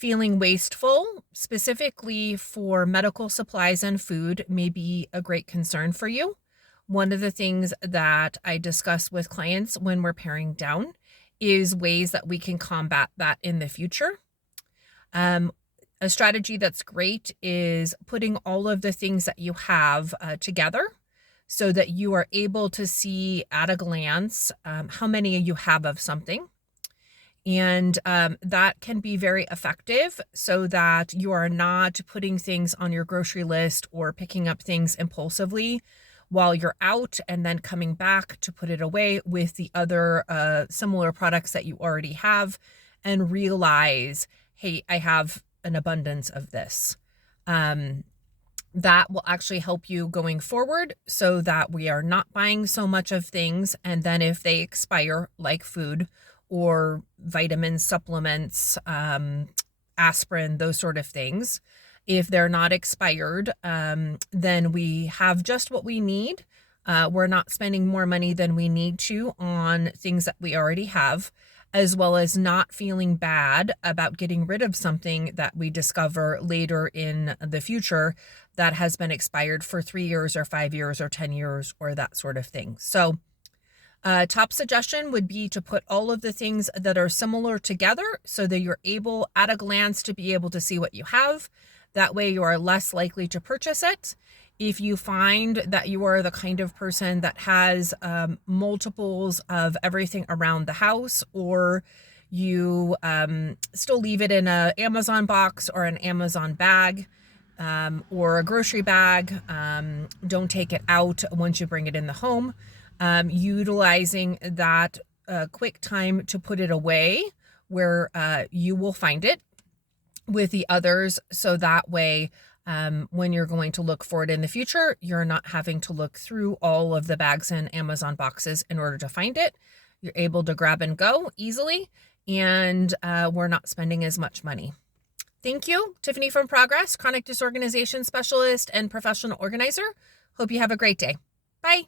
Feeling wasteful, specifically for medical supplies and food, may be a great concern for you. One of the things that I discuss with clients when we're paring down is ways that we can combat that in the future. Um, a strategy that's great is putting all of the things that you have together so that you are able to see at a glance how many you have of something. And that can be very effective so that you are not putting things on your grocery list or picking up things impulsively while you're out and then coming back to put it away with the other similar products that you already have and realize, hey, I have an abundance of this. That will actually help you going forward so that we are not buying so much of things. And then if they expire, like food or vitamins, supplements, aspirin, those sort of things, if they're not expired, then we have just what we need. We're not spending more money than we need to on things that we already have, as well as not feeling bad about getting rid of something that we discover later in the future that has been expired for 3 years or 5 years or 10 years or that sort of thing. So top suggestion would be to put all of the things that are similar together so that you're able at a glance to be able to see what you have. That way you are less likely to purchase it. If you find that you are the kind of person that has multiples of everything around the house, or you still leave it in an Amazon box or an Amazon bag, or a grocery bag, don't take it out once you bring it in the home. Utilizing that quick time to put it away where you will find it with the others, so that way when you're going to look for it in the future, you're not having to look through all of the bags and Amazon boxes in order to find it. You're able to grab and go easily, and we're not spending as much money. Thank you, Tiffany from Progress, chronic disorganization specialist and professional organizer. Hope you have a great day. Bye.